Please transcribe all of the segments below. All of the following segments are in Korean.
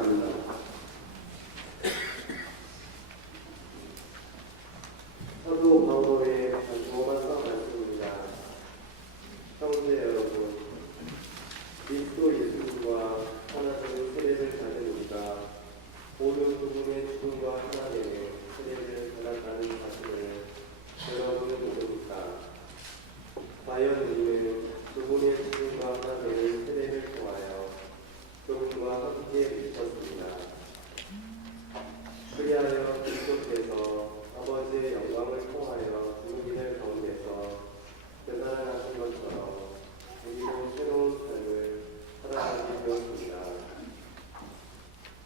바랍니다. 사도 바울의 로마서 말씀입니다. 형제 여러분, 그리스도 예수님과 하나님의 세례를 받은 우리가 모든 부분의 죽음과 하나님의 세례를 받았다는 사실을 여러분은 모릅니까? 과연 우리는 그분의 죽음과 하나님의 세례를 통하여 그분과 함께 미쳤습니다. 그리하여 그리스도께서 아버지의 영광을 통하여 죽은 이들 가운데서 되살아나신 것처럼 우리도 새로운 삶을 살아가게 되었습니다.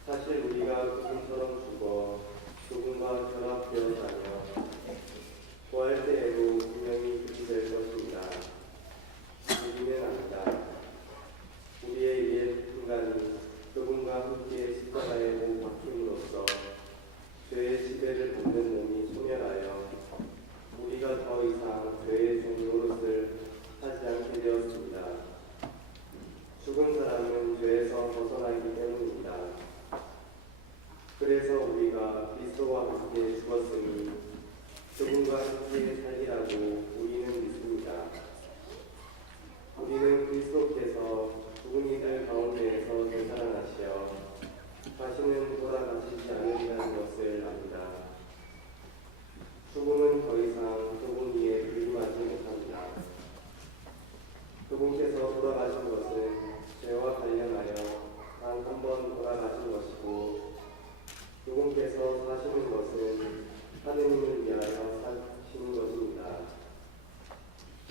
사실 우리가 그분처럼 죽어 그분과 결합되었다며 구할 때에도 분명히 그렇게 될 것입니다. 우리는 압니다. 우리의 옛 인간이 그분과 함께 십자가에 못 박힘으로써 죄의 지배를 받는 몸이 소멸하여 우리가 더 이상 죄의 종 노릇을 하지 않게 되었습니다. 죽은 사람은 죄에서 벗어나기 때문입니다. 그래서 우리가 그리스도와 함께 죽었으니 그분과 함께 살리라고 우리는 믿습니다. 우리는 그리스도께서 죽은 이들 가운데에서 되살아나시어 다시는 돌아가시지 않으리라는 것을 압니다. 죽음은 더 이상 그분 위에 불림하지 못합니다. 그분께서 돌아가신 것은 죄와 관련하여 단 한 번 돌아가신 것이고 그분께서 사시는 것은 하느님을 위하여 사시는 것입니다.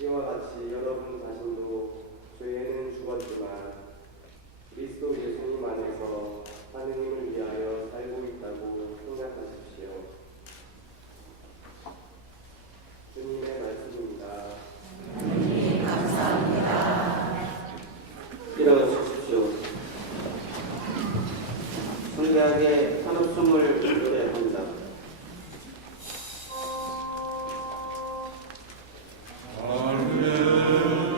이와 같이 여러분 자신도 죄에는 죽었지만 그리스도 예수님 안에서 하느님을 위하여 살고 있다고 생각하십시오. 주님의 말씀입니다. 하나님 감사합니다. 일어서십시오. 성대하게 한옥송을 노래합니다. 할렐루야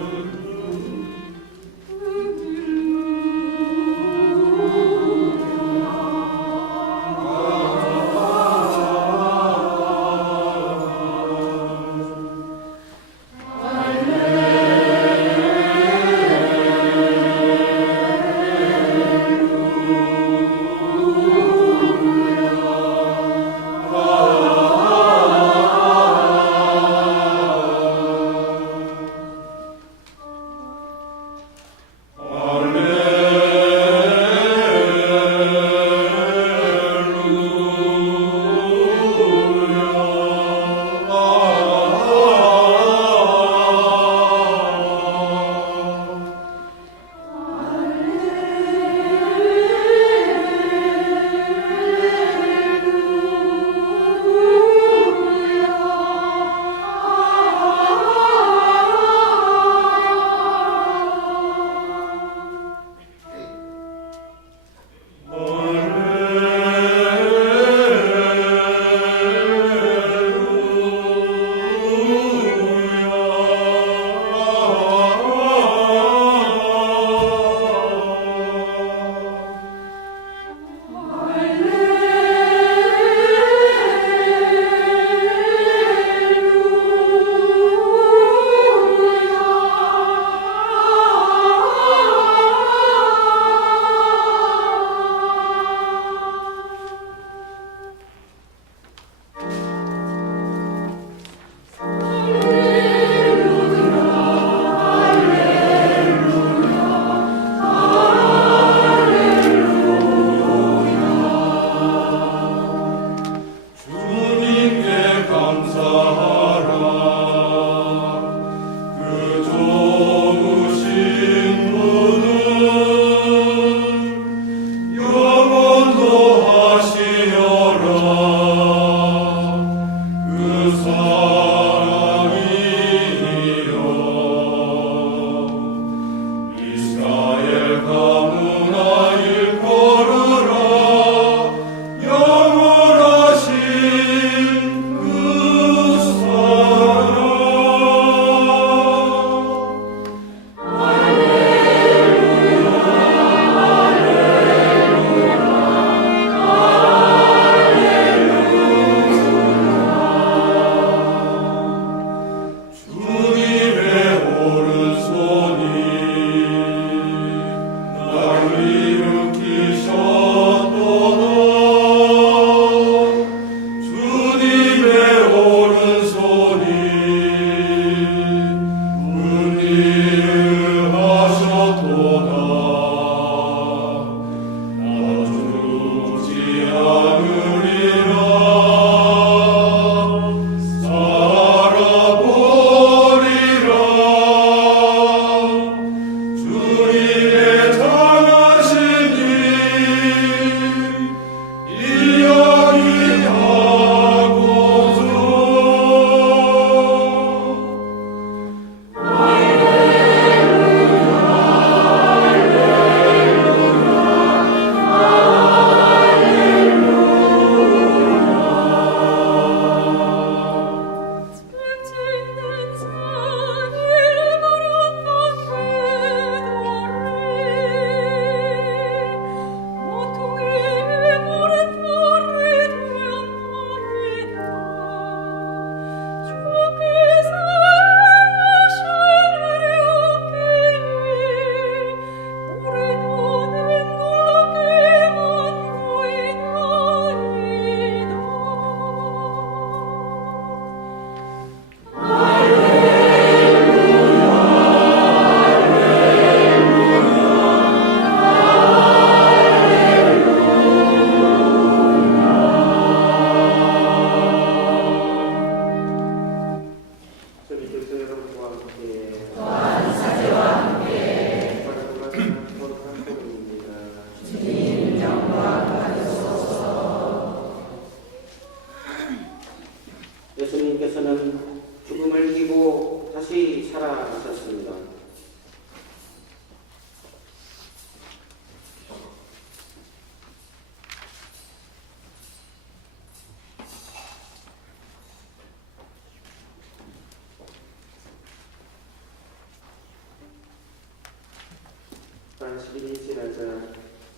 40일이 지나자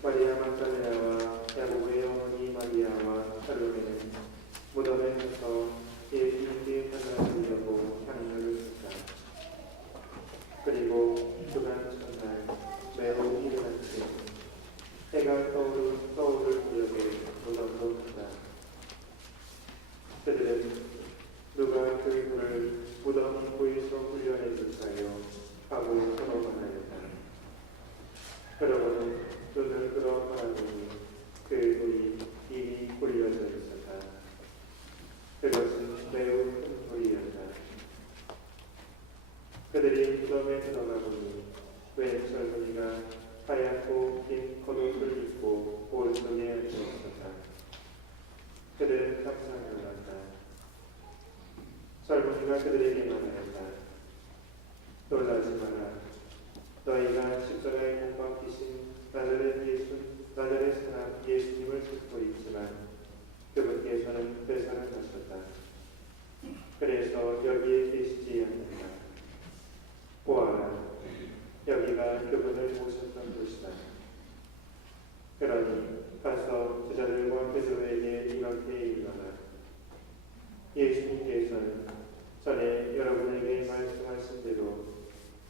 마리아 막달레나와 야고보의 어머니 마리아와 살로메는 무덤에 가서 예수님께 환호하려고 향유를 줬다. 그리고 주간 첫날 매우 이른 아침 해가 떠오를 무렵에 무덤으로 갔다. 그들은 누가 그의 무덤 입구에서 훈련해 줄까요? 하고 서로말하였다. 그러고는 눈을 끌어 바라보니 그의 돌이 이미 굴려져 있었다. 그것은 매우 큰 돌이었다. 그들이 무덤에 들어가 보니 웬 젊은이가 하얗고 긴 겉옷을 입고 오른쪽에 앉아 있었다. 그들은 깜짝 놀랐다. 젊은이가 그들에게 말하였다. 놀라지 마라. 너희가 십자가에 못 박히신 나자렛 사람 예수님을 찾고 있지만 그분께서는 되살아나셨다. 그래서 여기에 계시지 않는다. 보아라, 여기가 그분을 모셨던 곳이다. 그러니 가서 제자들과 베드로에게 이렇게 일러라. 예수님께서는 전에 여러분에게 말씀하신 대로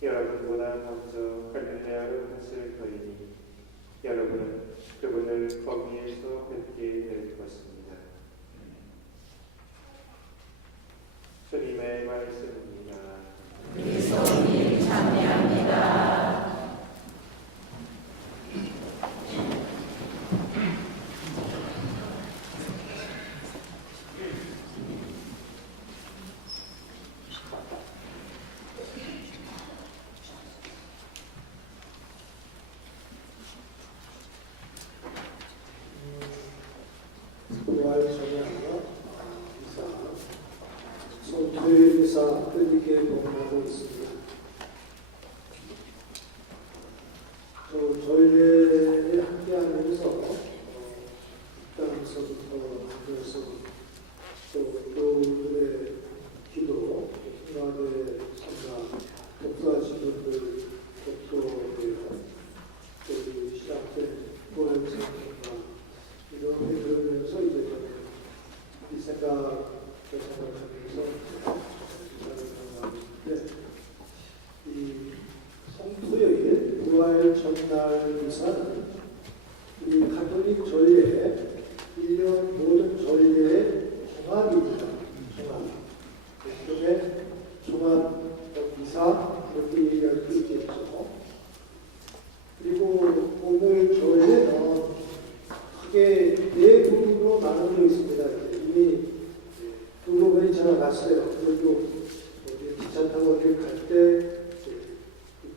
여러분보다 먼저 갈릴레아로 가실 터이니 여러분은 그분을 거기에서 뵙게 될 것입니다. 주님의 말씀입니다. 그리스도님 찬미합니다. 토요일사 이렇게 복음하고 있습니다. 또 전례에 함께하면서 땅에서부터 하면서 또 오늘의 기도, 중화대 성가, 독서하신 분들 독서되어 또 시작된 보현성가 이렇게 들으면서 이제 저는 이 생각하면서 이 성토요일 부활 전날 미사는 우리 가톨릭 전례 1년 모든 전례의 종합입니다. 종합. 일종의 종합 미사 이렇게 얘기할 수 있겠죠. 그리고 오늘 전례는 크게 네 부분으로 나눠져 있습니다. 이미 두 부분이 지나갔어요. 그리고 기차 타고 어딜 갈때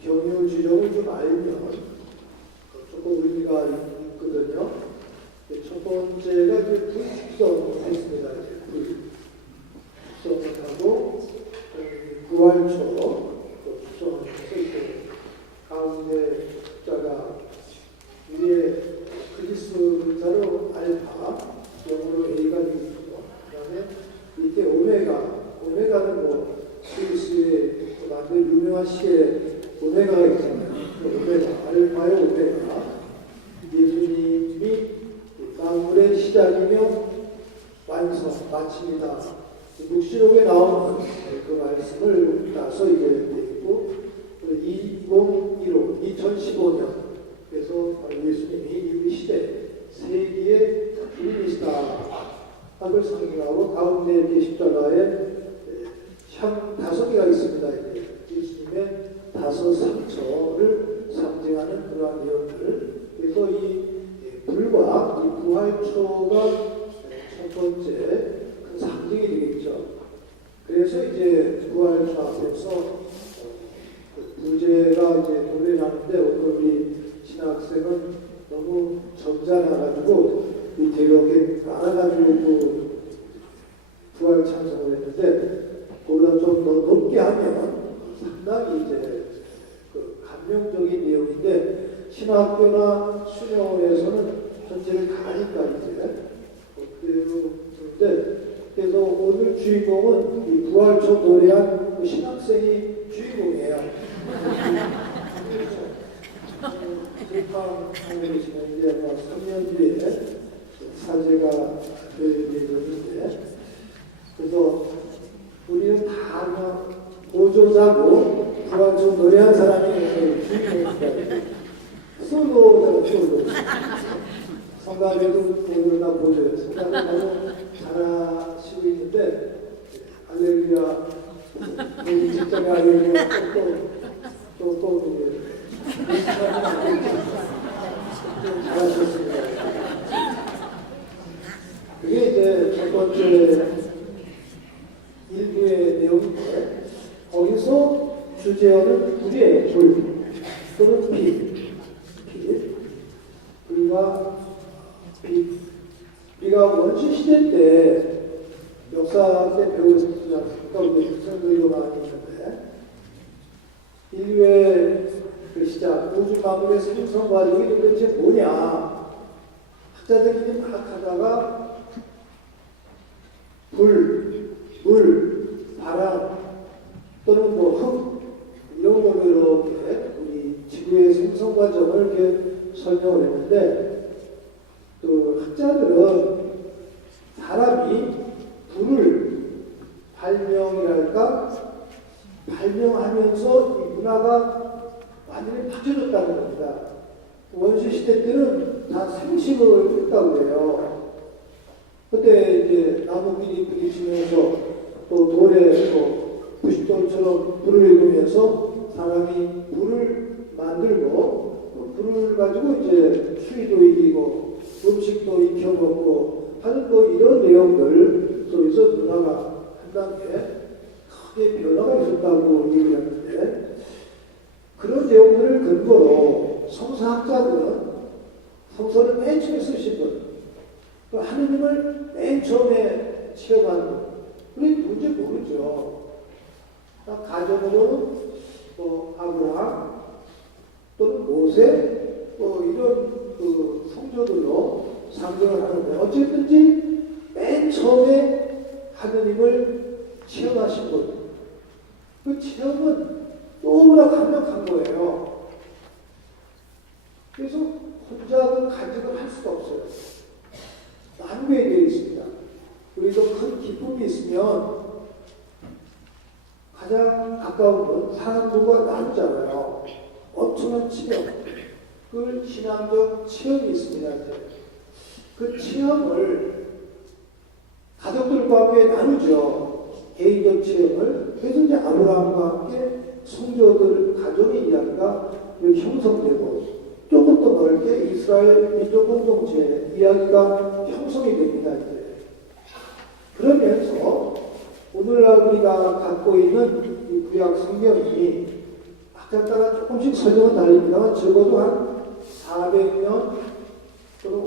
경유 지령을 좀 알면 조금 의미가 있거든요. 첫 번째가 불축성을 했습니다. 불축성을 하고 부활초 축성을 해서 이렇게 가운데 숫자가 위에 그리스자로 알파, 영어로 A가 되고 그 다음에 밑에 오메가는 뭐 스위스의 만든 유명한 시에 오메가가 있잖아요. 오메가, 알파의 오메가. 예수님이 만물의 시작이며 완성, 마침이다. 묵시록에 나오는 그 말씀을 따서 이제 있고 2015, 2015년 그래서 예수님이 이 시대 세기의 주님이시다. 하늘 상징하고 가운데 이렇게 십자가에 향 5개가 있습니다. 예수님의 5 상처를 상징하는 그러한 내용들. 그래서 이 불과 이 부활초가 첫 번째 큰 상징이 되겠죠. 그래서 이제 부활초 앞에서 부제가 이제 노래나는데 오늘 우리 신학생은 너무 점잖아가지고 밑에 이렇게 깔아가지고 부활 찬송을 했는데 그보다 좀 더 높게 하면 상당히 이제 그 감명적인 내용인데 신학교나 수녀원에서는 전체를 가니까 이제 그대로 그래서 오늘 주인공은 이 부활초 노래한 그 신학생이 주인공이에요. 불판하고 계시는 이제 뭐 3년 뒤에 사제가 될 예정인데, 그래서 우리는 다 그냥 보조자고 부활주 노래한 사람이 주인공입니다. 솔로. 성가대도 오늘 다 보조예요. 성가대도 잘하시고 있는데, 알레루야, 우리 직장에 알레루야, 또, 잘하셨습니다. 그게 이제 첫 번째 일부의 내용인데, 거기서 주제어는 불이에요. 불 또는 빛. 불과 빛. 우리가 원시 시대 때 역사 때 배우지 않습니까? 우리 선생님도 많이 있는데, 인류의 그 시작, 우주 만물의 생성 과정이 도대체 뭐냐? 학자들이 막 하다가 불, 물, 바람 또는 뭐 흙 이런 걸로 이렇게 우리 지구의 생성 과정을 이렇게 설명을 했는데, 그 학자들은 사람이 불을 발명이랄까 발명하면서 이 문화가 완전히 바뀌어졌다는 겁니다. 원시 시대 때는 다 생식을 했다고 해요. 그때 이제 나무끼리 부딪히면서 또 돌에 또 부싯돌처럼 불을 일으면서 사람이 불을 만들고, 불을 가지고 이제 추위도 이기고 음식도 익혀 먹고 하는 뭐 이런 내용들 속에서 문화가 한 단계 크게 변화가 있었다고 얘기하는데, 그런 내용들을 근거로 성서학자들은 성서를 맨 처음에 쓰신 분, 하느님을 맨 처음에 체험한 분, 우리 누군지 모르죠. 가정으로는 아브라함 또는 모세 이런 그 성조들로 상징을 하는데, 어쨌든지 맨 처음에 하느님을 체험하신 분, 그 체험은 너무나 강력한 거예요. 그래서 혼자 그 간직을 할 수가 없어요. 나누게 되어 있습니다. 우리도 큰 기쁨이 있으면 가장 가까운 건 사람들과 나누잖아요. 엄청난 체험, 그 신앙적 체험이 있습니다. 그 체험을 가족들과 함께 나누죠. 개인적 체험을. 그래서 이제 아브라함과 함께 성도들 가족의 이야기가 형성되고, 조금 더 넓게 이스라엘 민족 공동체 이야기가 형성이 됩니다. 이제. 그러면서 오늘날 우리가 갖고 있는 이 구약 성경이 각자 따라 조금씩 설명은 다릅니다만 적어도 한 400년 또는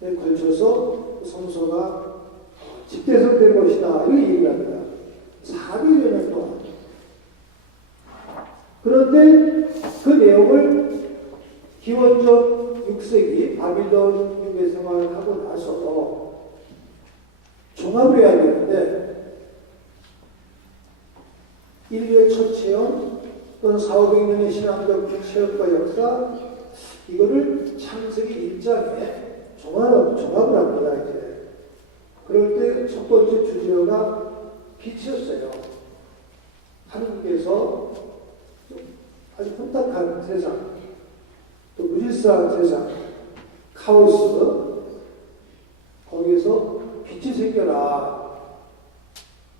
500년에 걸쳐서 성서가 집대성된 것이다, 이렇게 얘기를 합니다. 400여 년 동안. 그런데 그 내용을 기원전 6세기 바빌론 유배 생활을 하고 나서 종합을 해야 되는데, 인류의 첫 체험 또는 400~500년의 신앙적 체험과 역사, 이거를 창세기 1장에 종합을 합니다. 이제 그럴 때 첫 번째 주제어가 빛이었어요. 하느님께서 아주 혼탁한 세상, 또 무질서한 세상, 카오스, 거기에서 빛이 생겨라.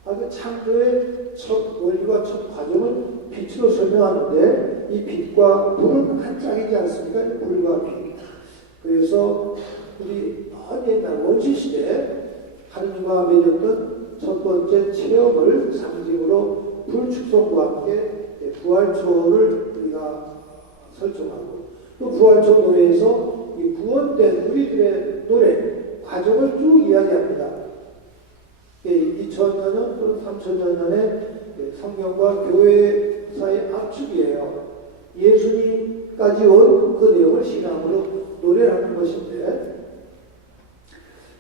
아주 창조의 첫 원리와 첫 과정을 빛으로 설명하는데, 이 빛과 불은 한 짝이지 않습니까? 불과 빛. 그래서 우리 옛날 원시시대 하느님과 맺었던 첫 번째 체험을 상징으로 불축성과 함께 부활초를 우리가 설정하고, 또 부활초 노래에서 이 구원된 우리들의 노래 과정을 쭉 이야기합니다. 2000년은 또는 3000년의 성경과 교회 사이의 압축이에요. 예수님까지 온 그 내용을 신앙으로 노래를 하는 것인데,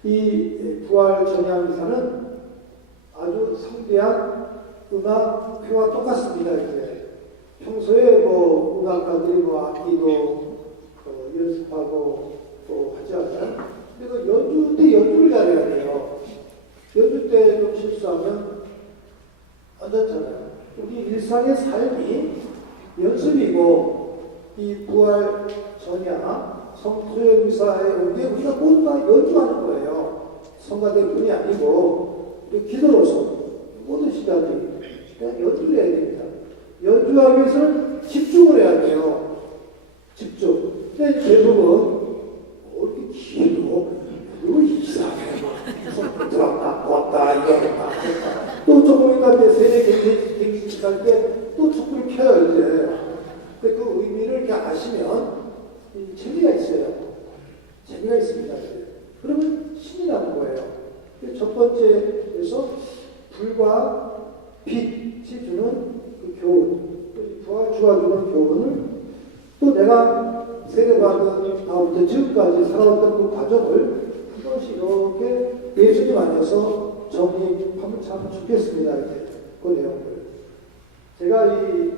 이 부활 전야미사는 아주 성대한 음악 회와 똑같습니다. 이제 평소에 뭐 음악가들이 뭐 악기도 연습하고 또 하지 않아요? 그리고 연주 때 연주를 잘해야 돼요. 연주 때 좀 실수하면 안 좋잖아요. 우리 일상의 삶이 연습이고 이 부활 전야 성토요 미사에 오게 우리가 모두 다 연주하는 거예요. 성가대뿐이 아니고 우리 기도로서 모든 시간이 그냥 연주를 해야 됩니다. 연주하기 위해서는 집중을 해야 돼요. 집중. 근데 대부분 이렇게 기도 그리고 이상해. 들었다 껐다 이러다 또 조금 있다 때 세례 갱기 할 때 또 촛불 켜요 이제. 근데 그 의미를 이렇게 아시면 재미가 있어요. 재미가 있습니다. 그러면 신이 나는 거예요. 첫 번째에서 불과 빛이 주는 그 교훈, 부활주가 주는 교훈을 또 내가 세례받은 다음부터 지금까지 살아왔던 그 과정을 한 번씩 이렇게 예수님 안에서 정립하면 참 좋겠습니다. 이렇게 그 내용들. 제가 이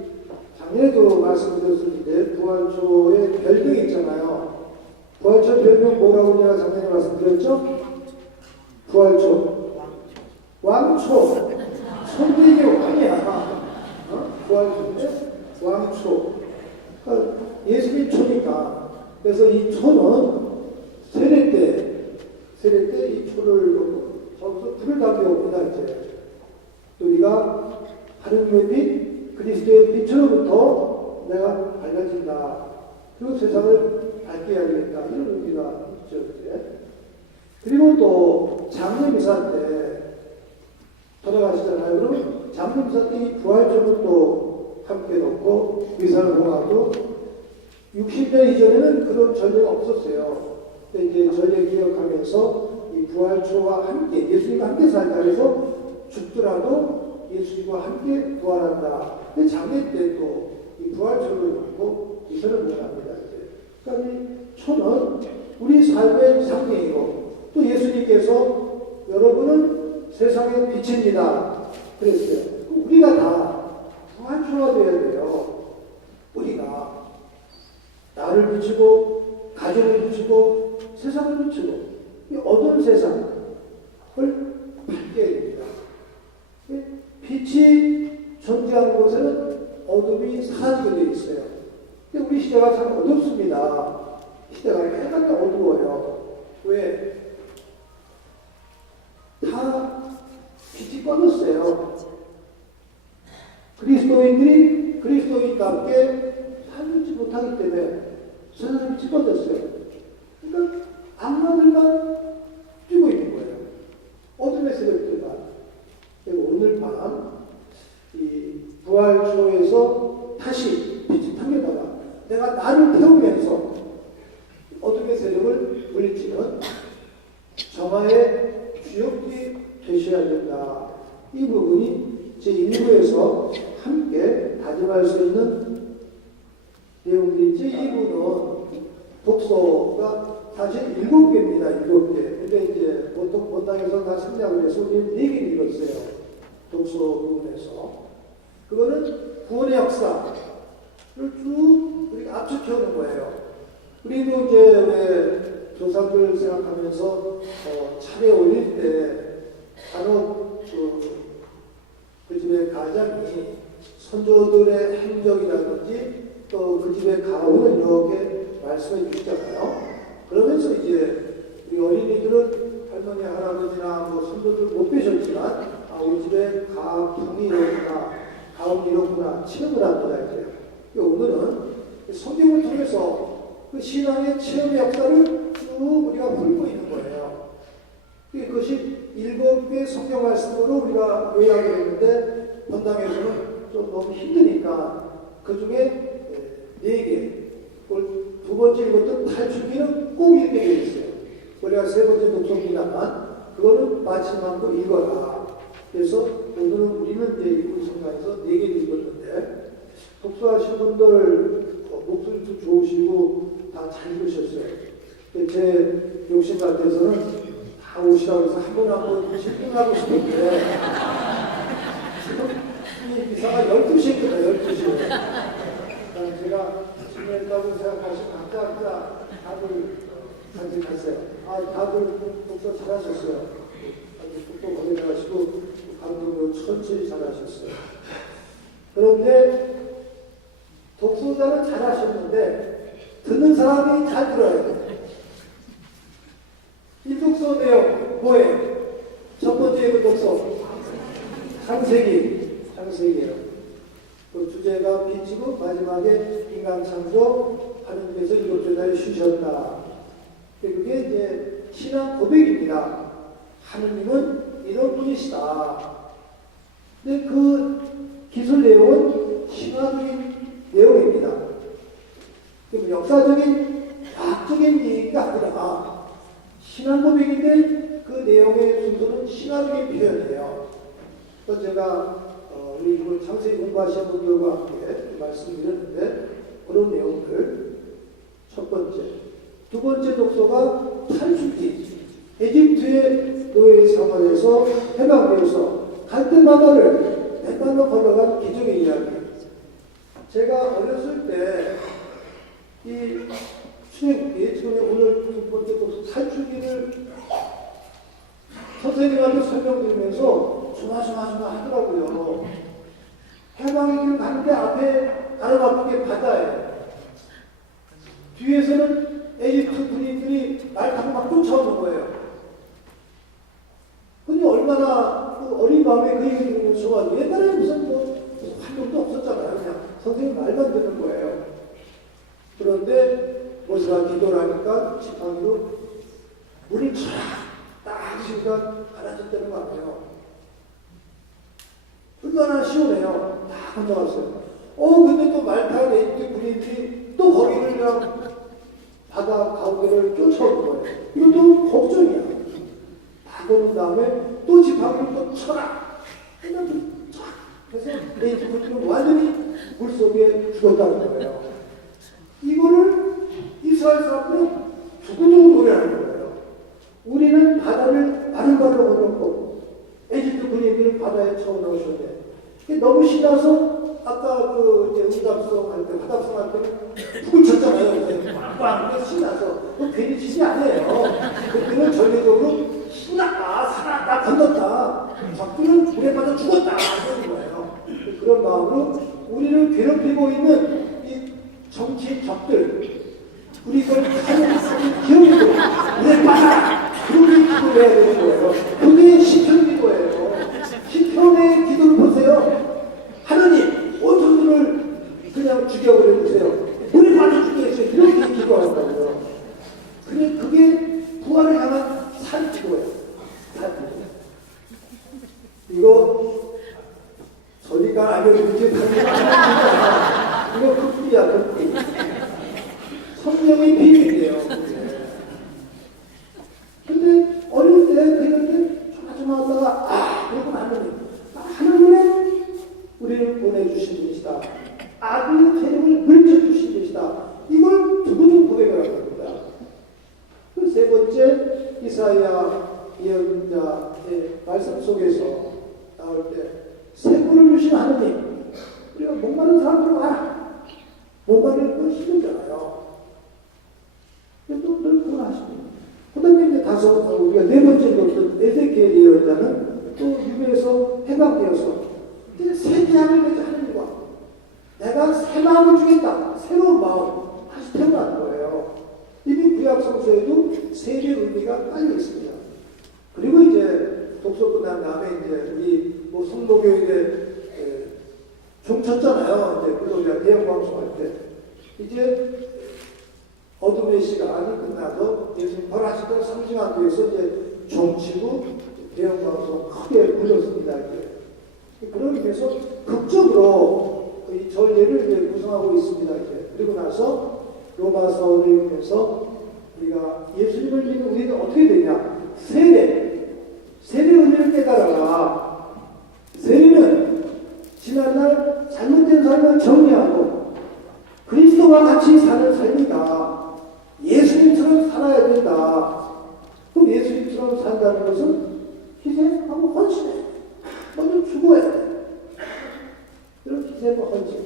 작년에도 말씀드렸을 때 부활초의 별명이 있잖아요. 부활초 별명 뭐라고 제가 작년에 말씀드렸죠? 부활초. 왕초. 초도 이게 왕이야. 부활초인데 왕초. 그러니까 예수님 초니까. 그래서 이 초는 세례 때 이 초를 놓고 저기서 불을 다 배웁니다. 이제 우리가 하느님의 빛, 그리스도의 빛으로부터 내가 밝아진다. 그리고 세상을 밝게 해야 되겠다. 이런 의미가 있죠. 이제. 그리고 또 장례미사 때 돌아가시잖아요. 그럼 장례미사 때 이 부활절을 또 함께 놓고 미사를 봉하고 60년 이전에는 그런 전례가 없었어요. 근데 이제 전례 기억하면서 이 부활초와 함께 예수님과 함께 살다 해서 죽더라도 예수님과 함께 부활한다. 근데 장례 때 또 이 부활초를 놓고 미사를 봉합니다. 그러니까 이 초는 우리 삶의 상징이고 또 예수님께서 여러분은 세상의 빛입니다. 그랬어요. 우리가 다 부활초가 되어야 돼요. 우리가 나를 비추고 가족을 비추고 세상을 비추고 이 어두운 세상을 밝게 해야 됩니다. 빛이 존재하는 곳에는 어둠이 사라지게 되어 있어요. 근데 우리 시대가 참 어둡습니다. 시대가 약간 어두워요. 왜? 다 빛이 꺼졌어요. 그리스도인들이 그리스도인답게 살지 못하기 때문에 세상이 빛이 꺼졌어요. 그러니까 악마들만 뛰고 있는 거예요. 어둠의 세력들만. 오늘 밤 이 부활초에서 다시 빛이 타게다가 내가 나를 태우면서 어둠의 세력을 물리치는 정화의 주역이 되셔야 된다. 이 부분이 제 1부에서 함께 다짐할 수 있는 내용들이 제 2부는 독서가 사실 7개입니다. 7개. 근데 이제 보통 본당에서 다 생략을 해서 우리는 4개 읽었어요. 독서 부분에서. 그거는 구원의 역사를 쭉 우리가 압축해오는 거예요. 우리도 이제 왜 조상들 생각하면서 차례 올릴 때 간혹 그 집의 가장이 선조들의 행적이라든지 또 그 집의 가훈을 이렇게 말씀해 주시잖아요. 그러면서 이제 우리 어린이들은 할머니, 할아버지나 뭐 선조들 못 뵈셨지만 우리 집에 가풍이 이렇구나, 가훈이 이렇구나 체험을 합니다. 이제 오늘은 성경을 통해서 그 신앙의 체험의 역사를 쭉 우리가 훑고 있는 거예요. 그것이 7개의 성경 말씀으로 우리가 요약을 했는데 본당에서는 좀 너무 힘드니까 그 중에 4개, 두 번째 읽었던 탈출기는 꼭 읽게 되어 있어요. 우리가 세 번째 독서입니다만 그거는 마지막으로 거 읽어라. 그래서 오늘은 우리는 이제 읽고 성경에서 4개를 읽었는데 독서하신 분들 목소리도 좋으시고 다 잘 읽으셨어요. 제 욕심 같아서는 다 오시라고 해서 한 번 한 번 집중하고 싶은데 이 미사가 12시에 끝나요, 12시에. 제가 중요했다고 생각하시면 각자 다들 간직하세요. 다들 독서 잘하셨어요. 독도 거기 나가시고 감독도 천천히 잘하셨어요. 그런데 독서자는 잘하셨는데 듣는 사람이 잘 들어야 돼요. 이 독서 내용 뭐예요? 첫 번째 그 독서 창세기예요. 그 주제가 빛이고 마지막에 인간 창조 하느님께서 일곱 주에 쉬셨다. 그게 이제 신앙 고백입니다. 하느님은 이런 분이시다. 근데 그 기술 내용은 신화적인 내용입니다. 역사적인 과학적인 얘기가 아니라 신앙 고백인데 그 내용의 순서는 신화적인 표현이에요. 그래서 제가 우리 창세기 공부하신 분들과 함께 말씀드렸는데 그런 내용들 첫 번째, 두 번째 독서가 탈출기, 에집트의 노예 생활에서 해방되어서 갈대 바다를 맨발로 걸어간 기적의 이야기. 제가 어렸을 때 이 수행기, 지금 오늘 두 번째 독서 탈출기를 선생님한테 설명드리면서 조마조마 하더라고요. 해방의 길 가는데 앞에 가로막힌 게 바다예요. 뒤에서는 에집트 군인들이 말 타고 막 쫓아오는 거예요. 근데 얼마나 어린 마음에 그 얘기 들으면서 좋아하죠. 옛날에 무슨 활동도 없었잖아요. 그냥 선생님 말만 듣는 거예요. 그런데 모세가 기도를 하니까 지팡이로 물이 딱 시간 가라졌다는 거 아니에요. 얼마나 시원해요. 다 건너갔어요. 근데 또 말 타고 에집트 군인들이 또 거기를 그냥 바다 가운데를 쫓아오는 거예요. 이것도 걱정이야. 다 거는 다음에 또 지팡이를 또 쳐라. 그래서 에집트 군인은 완전히 물속에 죽었다는 거예요. 이거를 이스라엘 사람들은 두고두고 노래하는 거예요. 우리는 바다를 마른 발로 건넜고 에집트 군인들은 바다에 처음 나오셨네. 너무 신나서 아까 응답성 할 때, 화답성 할 때는 북을 쳤잖아요. 빵빵 신나서. 괜히 신이 아니에요. 그때는 전례적으로 신났다, 살았다, 건넜다. 적들은 물에 빠져 죽었다. 그런 거예요. 그런 마음으로 우리를 괴롭히고 있는 이 정치 적들, 우리 그걸 기억해도 물에 빠져라. 그렇게 기도해야 되는 거예요. 그게 시편 기도예요. 시편의 기도를 보세요. 하나님, 원천들을 그냥 죽여버려 주세요. 물에 빠져 죽겠어요. 이렇게 기도한다고요. 근데 그게 부활을 향한 산 기도예요. 산 기도. 이거 저리가 알려주지 이거 그뿐이야, 그뿐. 성령의 비밀이에요. 근데 어릴 때 그런데 조마조마하다가 그러고 하나님은 우리를 보내주신 분이시다. 아들의 재능을 물려주신 분이시다. 이걸 두고두고 고백을 하는 겁니다. 그 세 번째 이사야 예언자의 말씀 속에서 나올 때 세구를 주신 하나님, 우리가 목마른 사람들로 가라. 목마른 건 힘들잖아요. 또 늘 그걸 하십니다. 그 다음에 이제 우리가 네 번째 것은 에zekiel 예언자는 또 유배에서 해방되어서 이제 새 계약을 맺어 하나님과 내가 새 마음을 주겠다. 새로운 마음 다시 태어나는 거예요. 이미 구약 성서에도 세례 의미가 깔려 있습니다. 그리고 이제 독서 끝난 다음에 이제 우리 성도교회에 종쳤잖아요. 이제 그걸 대형 방송할 때 이제 어둠의 시간이 끝나서 예수님 벌하시던 상징한도에서 이제 종치고 대형 방송 크게 불렀습니다. 그런 의미에서 극적으로 이 전례를 이제 구성하고 있습니다. 이제 그리고 나서 로마서를 읽으면서 우리가 예수님을 믿는 우리는 어떻게 되냐? 세례 의미를 깨달아라. 세례는 지난날 잘못된 삶을 정리하고 그리스도와 같이 사는 삶이다. 예수님처럼 살아야 된다. 그럼 예수님처럼 산다는 것은 희생하고 헌신해. 먼저 죽어야 돼. 이제 뭐 헌신.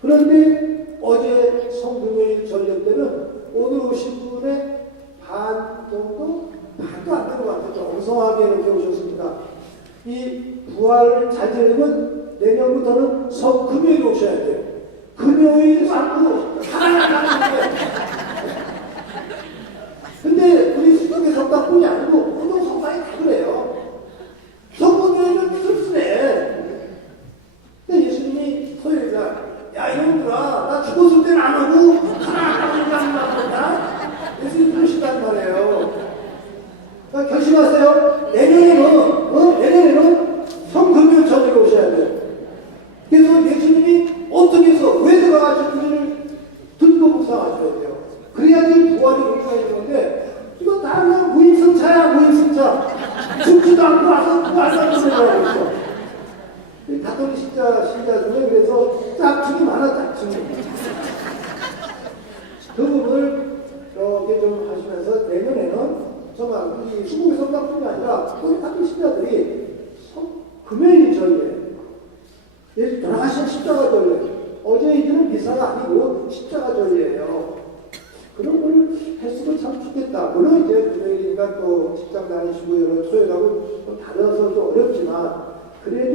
그런데 어제 성금요일 전녁 때는 오늘 오신 분의 반 정도? 반도 안 되는 것 같아요. 좀 엉성하게 이렇게 오셨습니다. 이 부활을 잘 되려면 내년부터는 성금요일 오셔야 돼요. 금요일 쌓고 근데 우리 수석의 성당뿐이 아니고 모든 성당이 다 그래요. 성금요일은 씁쓸해. 근데 예수님이 토요일날 야 이놈들아 나 죽었을 때는 안 하고 하나님 하는 거냐? 예수님이 그러신단 말이에요. 그러니까 결심하세요. 내년에는 성금요일 저녁에 오셔야 돼요. 그래서 예수님이 어떻게 해서 왜 들어가셨는지를 듣고 묵상하셔야 돼요. 그래야지 부활이 일어나야 되는데 이거 다 그냥 무임승차야 무임승차. 죽지도 않고 와서 부활하는 거라고 있어. 가톨릭 신자 중에 그래서 짝퉁이 많아 짝퉁이. 그 부분을 이렇게 좀 하시면서 내년에는 정말 우리 수국의 성당뿐이 아니라 우리 가톨릭 신자들이 금요일 전에 예수 돌아가신 십자가 전례. 어제 이들은 미사가 아니고 십자가 전례예요. 그런 걸 했으면 참 좋겠다. 물론 이제 금요일이니까 또 직장 다니시고 여러 토요일하고 좀 다르서 좀 어렵지만 그래도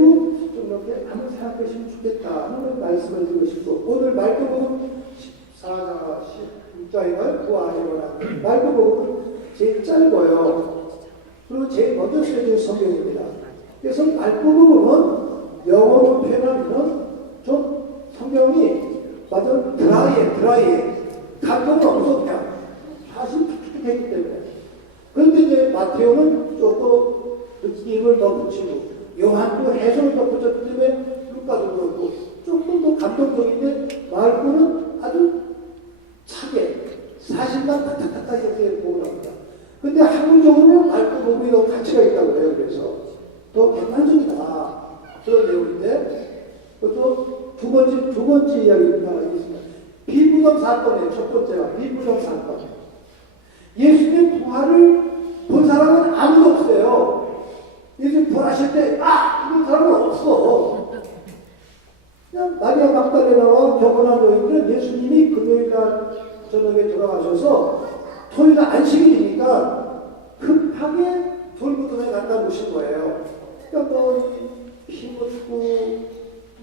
좀 이렇게 한번 생각하시면 좋겠다 하는 말씀을 드리고 싶고 오늘 말씀은 14장 16장인가요? 그 안에 관한 말씀은 제일 짧아요. 그리고 제일 먼저 쓰여진 성경입니다. 그래서 말씀은 영어로 표현하면 좀 성경이 완전 드라이해. 감동은 없어 그냥 사실 툭툭 했기 때문에. 그런데 이제 마태오는 조금 느낌을 더 붙이고 요한도 해석을 더 붙였기 때문에 루카도 그렇고 조금 더 감동적인데 마르코는 아주 차게 사실만 탁탁탁탁 이렇게 보고 나옵니다. 근데 학문적으로는 마르코 부분이 더 가치가 있다고 해요. 그래서 더 객관적이다 그런 내용인데 또 두 번째 이야기가 있습니다. 비무덤 사건이에요. 첫 번째가 비무덤 사건. 예수님 부활을 본 사람은 아무도 없어요. 예수님 부활하실 때 이런 사람은 없어. 그냥 마리아 막달레나와 경건한 여인들은 예수님이 금요일날 저녁에 돌아가셔서 토요일날 안식일이니까 급하게 돌무덤에 갖다 놓으신 거예요. 그러니까 피 묻고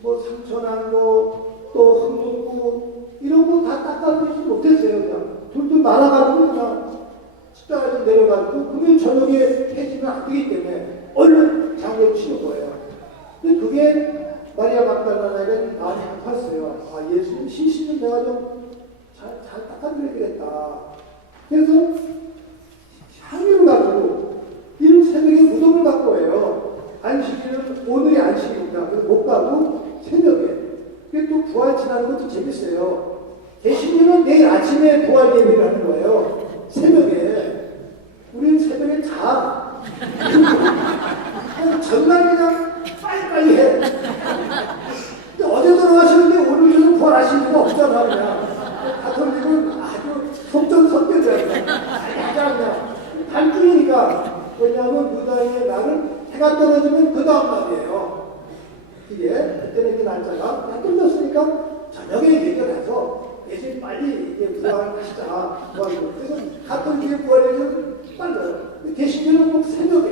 상처 난 거 또 흙묻고 이런 거 다 닦아주지 못했어요. 그냥 둘둘 말아가지고 그냥 십자가에서 내려가지고 금요일 저녁에 해지면 안 되기 때문에 얼른 장례를 치는 거예요. 근데 그게 마리아 막달라나에게 많이 아팠어요. 예수님 시신은 내가 좀 잘 닦아드려야 되겠다. 그래서 향유를 가지고 이른 새벽에 무덤을 갈 거예요. 안식일은 오늘이 안식일입니다. 그래서 못 가고 새벽에. 그게 또 부활 지나는 것도 재밌어요. 개신교는 내일 아침에 부활 예배를 하는 거예요. 새벽에. 우리는 새벽에 자. 전날 그냥 빨리빨리 해. 근데 어제 돌아가시는데 오늘 저는 부활하시는 거 없잖아. 그냥. 가톨릭은 아주 속전선대로야. 가자 그냥. 단중이니까. 왜냐하면 유다인의 날은 해가 떨어지면 그 다음 날이에요. 이게 그때는 그 날짜가 다 떨어졌으니까 저녁에 얘기를 해서 대신 빨리 이제 부활하시자. 그래서 가톨릭의 부활일은 빨라요. 개신교는 꼭 새벽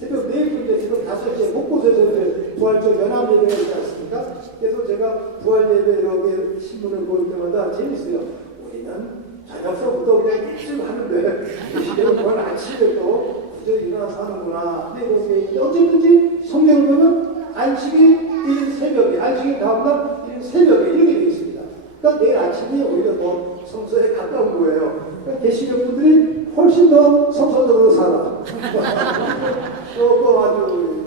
4분인데 지금 5시에 곳곳에서 이제 부활절 연합 예배가 있지 않습니까? 그래서 제가 부활 예배 이렇게 신문을 볼 때마다 재밌어요. 우리는 저녁서부터 그냥 일찍 하는데 개신교는 부활 아침에 또 이제 일어나서 하는구나. 근데 이게 어쨌든지 성경을 보면 안식일 일 새벽에, 안식일 다음날 일 새벽에 이렇게 되어 있습니다. 그러니까 내일 아침이 오히려 더 성서에 가까운 거예요. 그러니까 개신교 분들이 훨씬 더 성서적으로 살아. 또 아주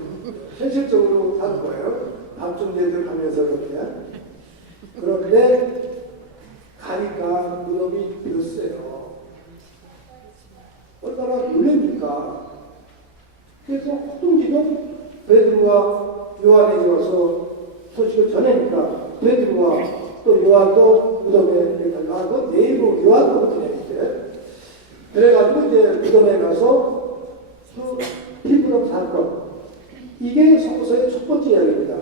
현실적으로 사는 거예요. 밤중 예들 하면서 그렇게. 그런데 가니까 무덤이 비었어요. 얼마나 놀랍니까? 그래서 호동기는 베드로와 요한에게 와서 소식을 전하니까 베드로와 또 요한도 무덤에 가고 내일로 요한도 보내는데 그래가지고 이제 무덤에 가서 그 피무덤 사건 이게 성서의 첫 번째 이야기입니다.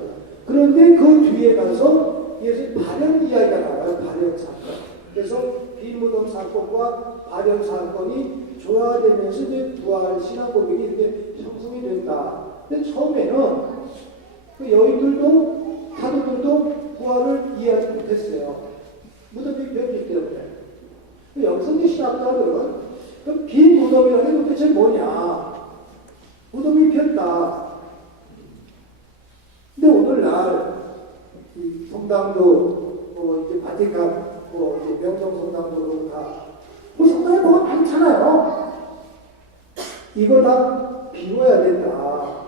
그 그런데 그 뒤에 가서 예수 발현 이야기가 나와요. 발현 사건. 그래서 빈무덤 사건과 발현 사건이 조화되면서 이제 부활 신앙 고백이 이렇게 형성이 된다. 근데 처음에는 그 여인들도 사도들도 부활을 이해하지 못했어요. 무덤이 비었기 때문에. 영성의 신학자들은 그럼 빈 무덤이라는 게 도대체 뭐냐? 무덤이 비었다. 근데 오늘날 이 성당도 이제 바티칸 이제 명성 성당도 다 성당에 뭐가 많잖아요. 이거 다 비워야 된다.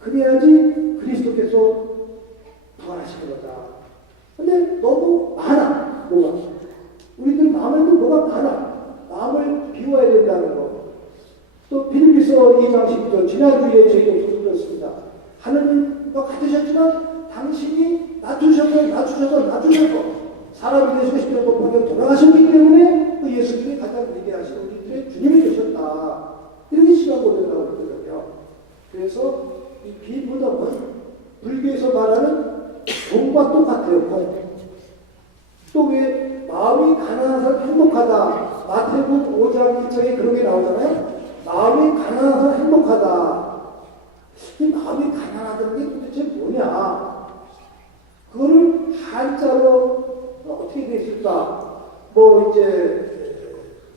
그래야지 그리스도께서 부활하시는 거다. 근데 너무 많아. 뭐가 우리들 마음에도 뭐가 많아. 마음을 비워야 된다는 거. 또 빌립보서 2장 10절 지난주에 저희도 들었습니다. 하느님과 같으셨지만 당신이 낮추셔서 사람이 되시고 싶은 법하게 돌아가셨기 때문에 그 예수님이 가장 위대하신 우리들의 주님이 되셨다. 이렇게 시간 고백을 하고 있거든요. 그래서 이 빈무덤은 불교에서 말하는 공과 똑같아요. 공. 또 왜 마음이 가난한 사람 행복하다. 마태복음 5장 1장에 그런 게 나오잖아요. 마음이 가난한 사람 행복하다. 이 마음이 가난하다는 게 도대체 뭐냐? 그거를 한자로 어떻게 돼 있을까? 이제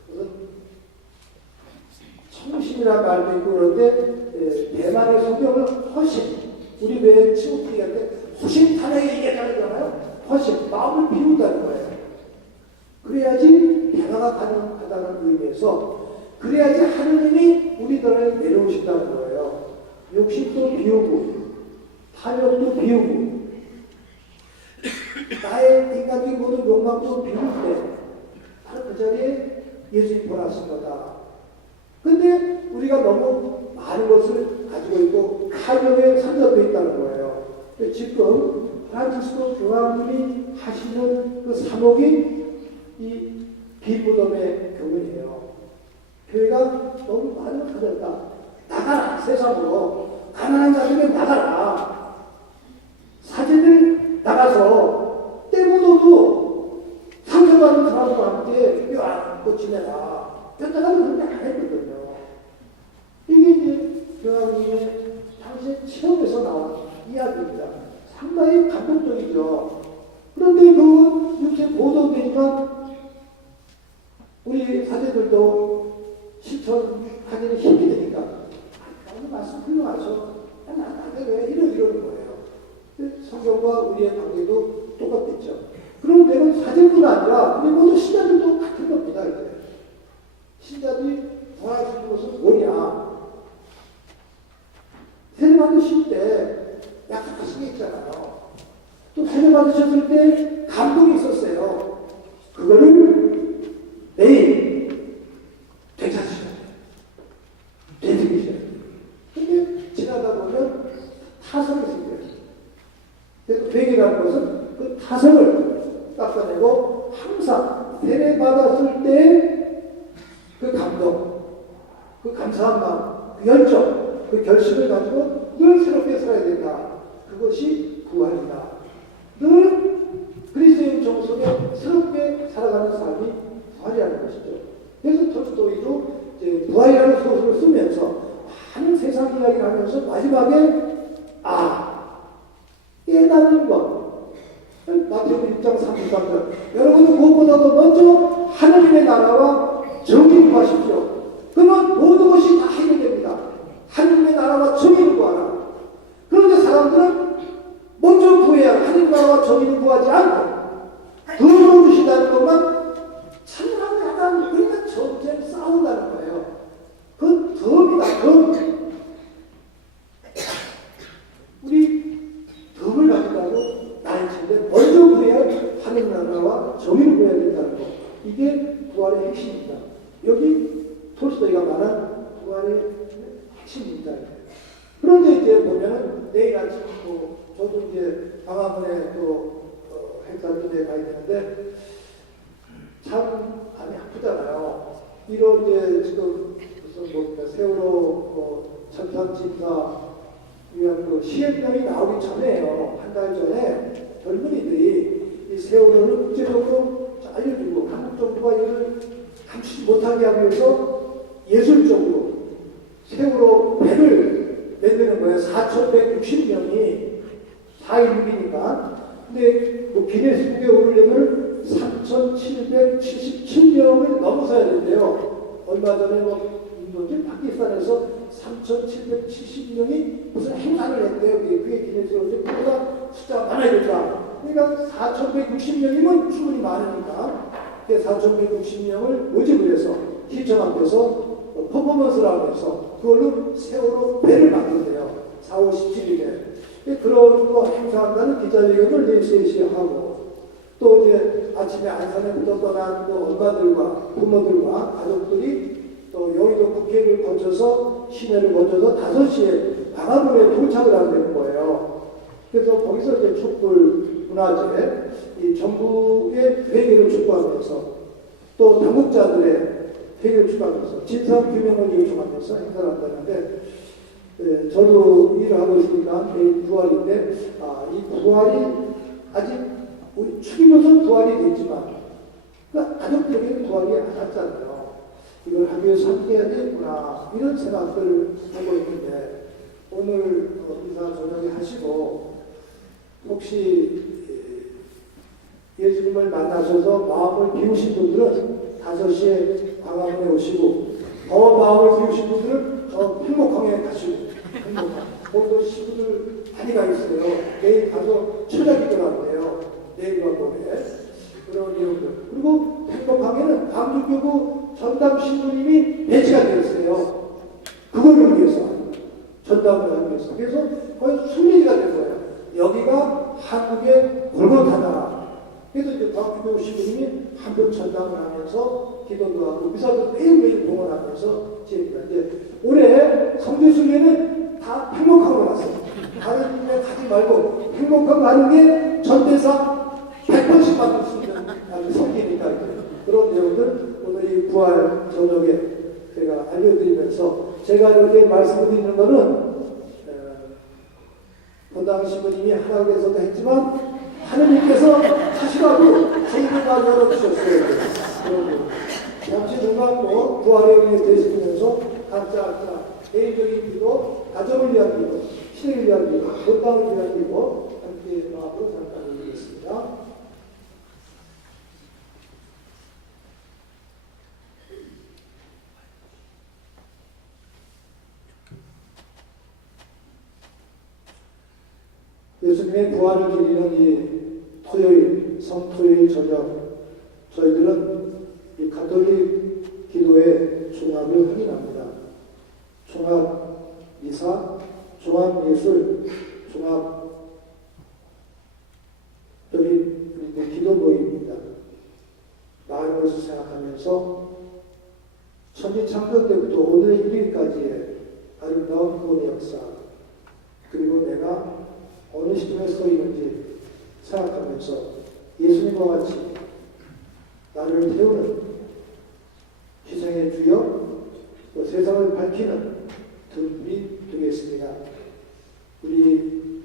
무슨 청심이라는 말도 있고 그런데 대만의 성경을 허심, 우리 왜 친구끼리 할 때 허심탄회하게 얘기하잖아요. 허심, 마음을 비운다는 거예요. 그래야지 대화가 가능하다는 의미에서 그래야지 하느님이 우리들을 내려오신다는 거예요. 욕심도 비우고 탐욕도 비우고 나의 인간적인 모든 욕망도 비울 때 바로 그 자리에 예수님이 보라신 거다. 근데 우리가 너무 많은 것을 가지고 있고 탐욕에 산적돼 있다는 거예요. 지금 프란치스코 교황님이 하시는 그 사목이 이 빈무덤의 교훈이에요. 교회가 너무 많이 가졌다. 나가라 세상으로. 가난한 자들에게 나가라. 사제들 나가서 때 묻어도 상처받은 사람과 함께 뼈안고 지내라. 뼈다가는 그렇게 안 했거든요. 이게 이제 교황님의 당시 체험에서 나온 이야기입니다. 상당히 감동적이죠. 그런데 그 이렇게 보도되지만 우리 사제들도 실천하기는 힘이 되니까 오늘 말씀 훌륭하죠. 나한테 왜 이러는 거예요. 성경과 우리의 관계도 똑같겠죠. 그런데 사제뿐 아니라 우리 모두 신자들도 같은 겁니다. 이제. 신자들이 부활하시는 것은 뭐냐? 세례 받으실 때 약속하신 게 있잖아요. 또 세례 받으셨을 때 감동이 있었어요. 그거를 내일 되찾으셔야 돼요. 되찾으셔야 돼요. 근데 지나다 보면 타성이 생겨요. 그래서 되기라는 것은 그 타성을 닦아내고 항상 세례 받았을 때 그 감동, 그 감사한 마음, 그 열정, 그 결심을 가지고 늘 새롭게 살아야 된다. 그것이 부활이다. 늘 그리스도인 정속에 새롭게 살아가는 삶이 부활이라는 것이죠. 그래서 톨스토이도 부활이라는 소설을 쓰면서 많은 세상 이야기를 하면서 마지막에 깨닫는 것. 마태복음 6장 33절. 여러분은 무엇보다도 먼저 하나님의 나라와 정의를 구하십시오. 그러면 모든 것이 다 해결됩니다. 하나님의 나라와 정의를 구하라. 그런데 사람들은 먼저 구해야 하나님의 나라와 정의를 구하지 않고 더 주시다는 것만 참으라고 약간 그러니까 전쟁 싸운다는 거예요. 그건 덤이다. 덤. 우리 덤을 가지고 나의 텐데 먼저 구해야 하나님의 나라와 정의를 구해야 된다는 거. 이게 부활의 핵심입니다. 여기 톨스토이가 말한 부활의 핵심입니다. 그런데 이제 보면은 내일 아침 저도 이제 방화문에 또 행사들에 가야 되는데 참 많이 아프잖아요. 이런 이제 지금 무슨 세월호 천상침사 그 시행령이 나오기 전에요. 한 달 전에 젊은이들이 이 세월호를 국제적으로 알려주고 한국 정부가 이걸 감추지 못하게 하기 위해서 예술적으로 세월호 배를 만드는 거예요. 4,160명이 4.16이니까. 근데 뭐 기네스북에 오르려면 3,777명을 넘어서야 된대요. 얼마 전에 뭐지 파키스탄에서 3,770명이 무슨 행사를 했대요. 그게 기네스북에 그보다 숫자가 많아야 된다. 그러니까 4,160명이면 충분히 많으니까 4,160명을 모집을 해서 시청 앞에서 퍼포먼스를 하면서 그걸로 세월호 배를 만든대요. 4월 17일에. 그런 거 행사한다는 기자회견을 4시에 하고 또 이제 아침에 안산에부터 떠난 그 엄마들과 부모들과 가족들이 또 여의도 국회를 거쳐서 시내를 거쳐서 5시에 광화문에 도착을 하게 되는 거예요. 그래서 거기서 이제 촛불 문화제, 이 정부의 회개를 촉구하면서 또 당국자들의 회개를 촉구하면서 진상규명을 요청하면서 행사를 한다는데 저도 일을 하고 있으니까 내일 부활인데 이 부활이 아직 우리 축이면서 부활이 됐지만 그러니까 가족들에게 부활이 안 왔잖아요. 이걸 하기 위해서 함께 해야 되겠구나 이런 생각들을 하고 있는데 오늘 인사 저녁에 하시고 혹시 예수님을 만나셔서 마음을 비우신 분들은 5시에 광화문에 오시고 더 마음을 비우신 분들은 저 행복항에 가시고 거기서 시부들 많이 가 있어요. 내일 가서 찾아기더라고요. 내일과 모레 그런 내용들. 그리고 행복항에는 광주교구 전담 신부님이 배치가 되어 있어요. 그걸 위해서 전담을 하기 위해서. 그래서 거의 순리가 된 거예요. 여기가 한국의 골고타다. 그래서 이제 광주교구 신부님이 한번 전담을 하면서 기도도 하고 미사도 매일매일 봉헌하면서 지냅니다. 이제 올해 성지순례는 다 행복하고 갔어요. 다른 데 가지 말고 행복하고 가는 게 전대사 100번씩 받을 수 있는 아주 성기니까 그런 내용들 오늘 이 부활 저녁에 제가 알려드리면서 제가 이렇게 말씀드리는 거는 본당 신부님이 하나님께서도 했지만 하느님께서 하시라고 제일과 열어주셨어요. 잠시 눈 감고 부활의 의미에 되시면서 각자 개인적인 기도, 가정을 위한 기도, 시대를 위한 기도, 본당을 위한 기도 함께 마음으로 잠깐 올리겠습니다. 예수님의 부활을 기리는 이 토요일, 성토요일 저녁 저희들은 이 가톨릭 기도의 종합을 확인합니다. 종합 미사, 종합 예술, 종합적인 기도 모임입니다. 마음으로서 생각하면서 천지 창조 때부터 오늘의 일일까지의 아름다운 구원의 역사 그리고 내가 어느 시점에 서 있는지 생각하면서 예수님과 같이 나를 태우는 희생의 주여 또 세상을 밝히는 등불이 되겠습니다. 우리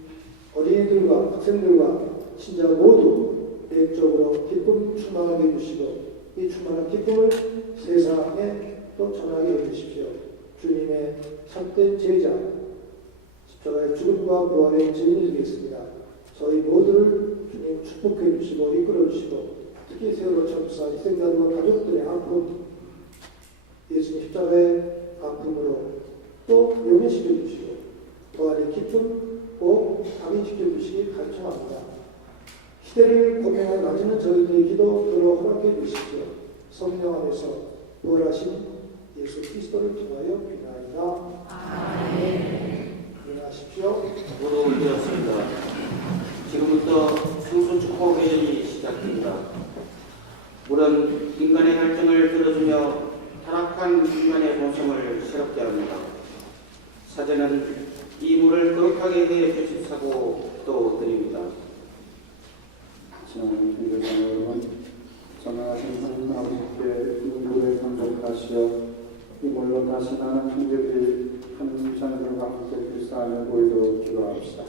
어린이들과 학생들과 신자 모두 내적으로 기쁨 충만하게 해주시고 이 충만한 기쁨을 세상에 또 전하게 해주십시오. 주님의 참된 제자 십자가의 죽음과 부활의 증인이 되겠습니다. 저희 모두를 주님 축복해 주시고 이끌어 주시고 특히 세월호 참사 희생자들과 가족들의 아픔 예수님 십자가의 아픔으로 또 용인시켜 주시고 부활의 기쁨 꼭 각인시켜 주시기 간청합니다. 시대를 고민하고 가지는 저희들의 기도로 허락해 주십시오. 성령 안에서 부활하신 예수 그리스도를 통하여 비나이다. 아멘. 일어나십시오. 무릎을 올렸습니다. 지금부터 생수축복 회전이 시작됩니다. 물은 인간의 갈증을 들어주며 타락한 인간의 본성을 새롭게 합니다. 사제는 이 물을 거룩하게 대해 주십사고 또 드립니다. 지나는 교회자 여러분, 전능하신 하나님 아버지께 이 물에 감격하시어 이 물로 다시 나는 형제들이 하느님 자녀들과 함께 그리스도 안에 모이도록 기도합시다.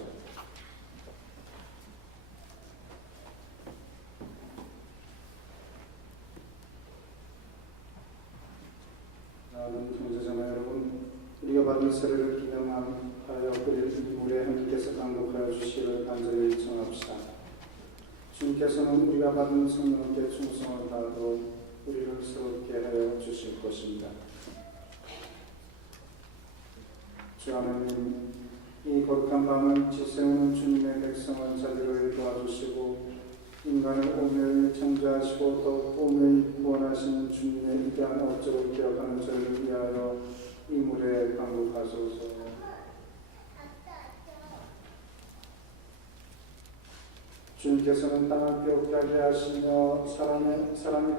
형제자매 여러분, 우리가 받은 세례를 기념하여 그릴 물에 하나님께서 강복하여 주시기를 간절히 청합시다. 주님께서는 우리가 받은 성령께 충성을 다하도록 우리를 새롭게 하여 주실 것입니다. 주 하나님, 이 거룩한 밤을 지새우는 주님의 백성을 자비로 도와주시고 인간을 오묘히 창조하시고 또 오묘히 구원하시는 주님의 위대한 업적을 기억하는 저희를 위하여 이 물에 강복하소서. 주님께서는 땅을 기억하게 하시며 사람이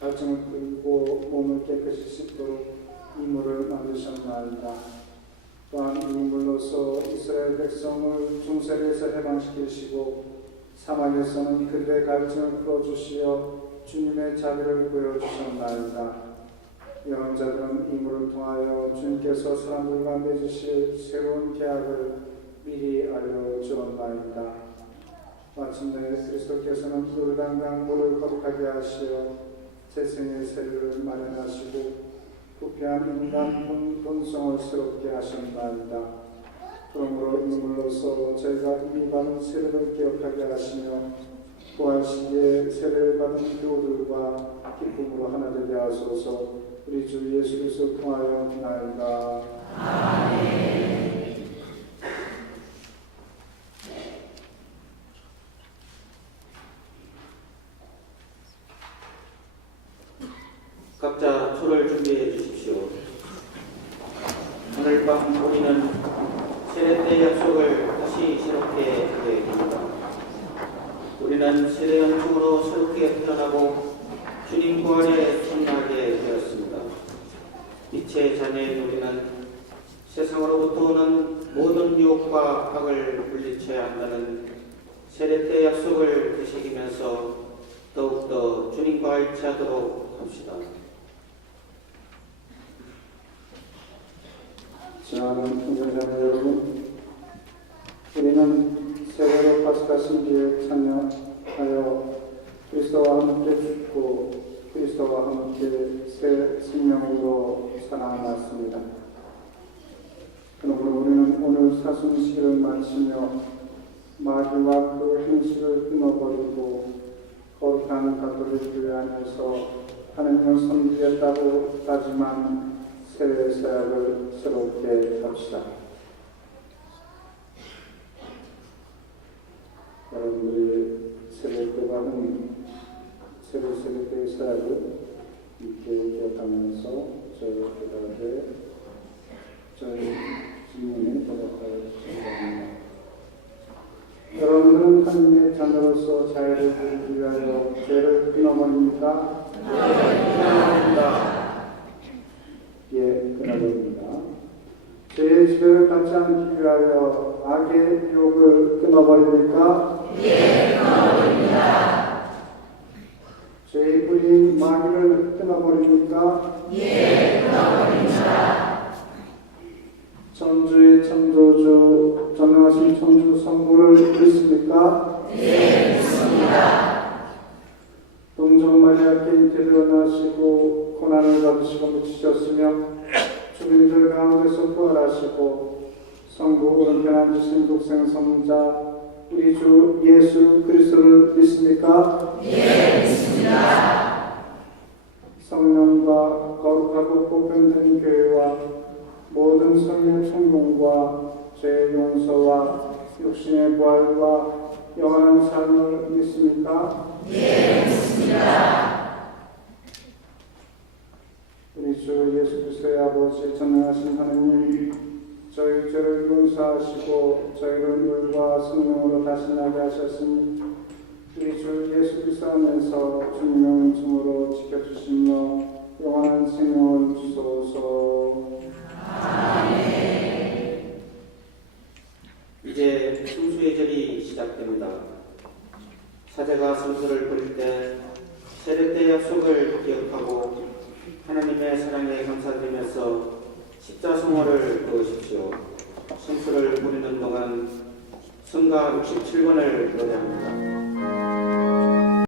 갈증을 끌고 몸을 깨끗이 씻도록 이 물을 만드셨나이다. 또한 이 물로서 이스라엘 백성을 중세에서 해방시키시고 사막에서는 그들의 갈증을 풀어주시어 주님의 자비를 보여주셨나이다. 예언자들은 이 물을 통하여 주님께서 사람들과 맺으실 새로운 계약을 미리 알려주었나이다. 마침내 그리스도께서는 요르단강 물을 거룩하게 하시어 재생의 세례를 마련하시고 부패한 인간 본성을 새롭게 하셨나이다. 그러므로 이 물로서 저희가 이미 받은 세례를 기억하게 하시며 부활 시기에 세례를 받은 교우들과 기쁨으로 하나 되게 하소서. 우리 주 예수 그리스도 통하여 기나이다. 아멘. 각자 초를 준비해 주십시오. 오늘 밤 우리는 세례 때 약속을 다시 새롭게 하게 됩니다. 우리는 세례 연중으로 새롭게 태어나고 주님 부활에 참여하게 되었습니다. 빛의 자녀인 우리는 세상으로부터 오는 모든 유혹과 악을 물리쳐야 한다는 세례 때 약속을 되새기면서 더욱더 주님과 일치하도록 합시다. 지나는 형제자매 여러분, 우리는 세례로 파스카 신비에 참여하여 그리스도와 함께 죽고 그리스도와 함께 새 생명으로 살아났습니다. 그러므로 우리는 오늘 사순식을 마치며 마귀와 그 행실을 끊어버리고 거룩한 가톨릭 교회 안에서 하나님을 섬기겠다고 다짐한 세례 사역을 새롭게 합시다. 여러분들이 세례 때 받은 세례 사역을 함께 기억하면서 저희들에게 저희 질문에 대답하여 주시기 바랍니다. 여러분들은 하나님의 자녀로서 자유를 누리기 위하여 죄를 끊어버립니까? 끊어버립니다. 예, 끊어버립니다. 죄의 지배를 받지 않기 위하여 악의 유혹을 끊어버립니까? 예, 끊어버립니다. 죄의 뿌리인 마귀를 끊어버립니까? 예, 끊어버립니다. 천주의 창조주 전능하신 천주 성부를 믿습니까? 예, 믿습니다. 동정 마리아께 잉태되어 나시고 고난을 받으시고 묻히셨으며 죽은 가운데서 부활하시고 성부 은편한 주신 독생 성자 우리 주 예수 그리스도를 믿습니까? 예, 믿습니다. 성령과 거룩하고 보편된 교회와 모든 성의 총공과 죄의 용서와 육신의 부활과 영원한 삶을 믿습니까? 예, 믿습니다. 우리 주 예수 그리스도의 아버지 전능하신 하느님, 저희 죄를 용서하시고 저희를 물과 성령으로 다시 나게 하셨으니 우리 주 예수 그리스도 안에서 주님의 은총으로 지켜주시며 영원한 생명을 주소서. 아멘. 이제 성수예절이 시작됩니다. 사제가 성수를 부릴 때 세례 때 약속을 기억하고 하나님의 사랑에 감사드리면서 십자성어를 그으십시오. 성수를 부리는 동안 성가 67번을 노래합니다.